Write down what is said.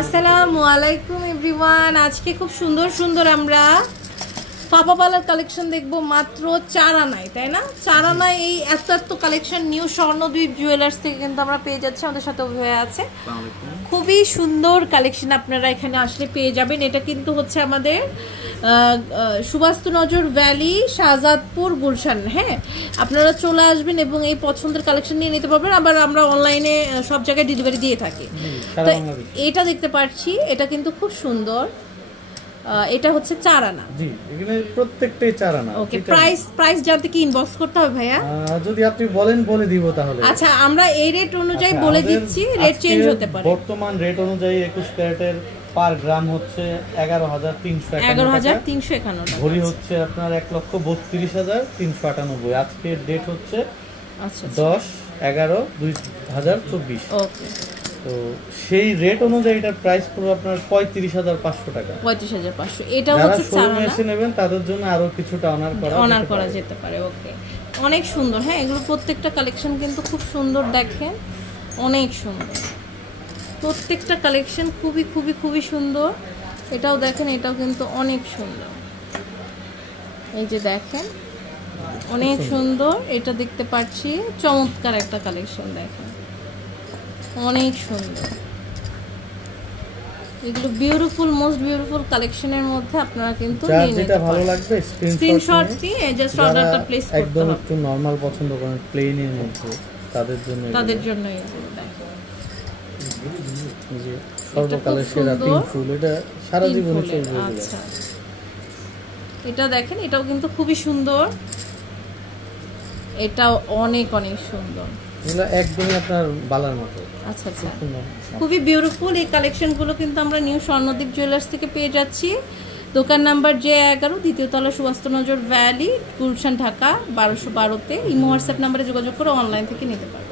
আসসালামু আলাইকুম এভরিওয়ান। আজকে খুব সুন্দর সুন্দর আমরা পাপা পালার কালেকশন দেখবো মাত্র 4 আনায়, তাই না? 4 আনায় এই এত এত কালেকশন নিউ স্বর্ণদ্বীপ জুয়েলার্স থেকে কিন্তু আমরা পেয়ে যাচ্ছি। আমাদের সাথে হয়ে আছে খুবই সুন্দর কালেকশন, আপনারা এখানে আসলে পেয়ে যাবেন। এটা কিন্তু হচ্ছে আমাদের সুবাস্তু নজর ভ্যালি, শাহজাদপুর, গুলশান। হ্যাঁ, আপনারা চলে আসবেন এবং এই পছন্দের কালেকশন নিয়ে নিতে পারবেন। আবার আমরা অনলাইনে সব জায়গায় ডেলিভারি দিয়ে থাকি। তো এটা দেখতে পাচ্ছি, এটা কিন্তু খুব সুন্দর। এটা হচ্ছে 4 আনা। জি, এখানে প্রত্যেকটাই 4 আনা। ওকে, প্রাইস জানতে কি ইনবক্স করতে হবে ভাইয়া? যদি আপনি বলেন বলে দিব তাহলে। আচ্ছা, আমরা এই রেট অনুযায়ী বলে দিচ্ছি, রেট চেঞ্জ হতে পারে। বর্তমান রেট অনুযায়ী 21 ক্যারেটের পার গ্রাম হচ্ছে 11,351 টাকা। ভরি হচ্ছে আপনার 1,32,398। আজকের ডেট হচ্ছে 10/11/2024। ওকে, তো সেই রেট অনুযায়ী এটার প্রাইস পুরো আপনার 35,500 টাকা। 35,500। এটা হচ্ছে 4 আনা। এসে নেবেন তাদের জন্য আরো কিছুটা অনার করা যেতে পারে। ওকে, অনেক সুন্দর। হ্যাঁ, এগুলো প্রত্যেকটা কালেকশন কিন্তু খুব সুন্দর, দেখেন অনেক সুন্দর। প্রত্যেকটা কালেকশন খুবই খুবই খুবই সুন্দর। এটাও দেখেন, এটাও কিন্তু অনেক সুন্দর। এই যে দেখেন, অনেক সুন্দর। এটা দেখতে পাচ্ছি চমৎকার একটা কালেকশন, দেখেন অনেক সুন্দর। এগুলো বিউটিফুল, মোস্ট বিউটিফুল কালেকশনের মধ্যে আপনারা কিন্তু যেটা ভালো লাগবে স্ক্রিনশট দিয়ে জাস্ট অর্ডারটা প্লেস করতে হবে। একদম একটু নরমাল পছন্দ করেন, প্লেনের মধ্যে, তাদের জন্য এগুলো দেখেন। যে সর্বকালের সেরা পিঙ্ক ফুল, এটা সারা জীবনে চলবে। আচ্ছা, এটা দেখেন, এটাও কিন্তু খুবই সুন্দর। এটাও অনেক অনেক সুন্দর। এগুলো একদমই আপনার বালার মতো। আচ্ছা, খুবই বিউটিফুল। এই কালেকশনগুলো কিন্তু আমরা নিউ স্বর্ণদ্বীপ জুয়েলার্স থেকে পেয়ে যাচ্ছি। দোকান নাম্বার J11, দ্বিতীয় তলা, সুবাস্তু নজর ভ্যালি, গুলশান, ঢাকা 1212-তে। ইমো হোয়াটসঅ্যাপ নাম্বারে যোগাযোগ করে অনলাইন থেকে নিতে পারবেন।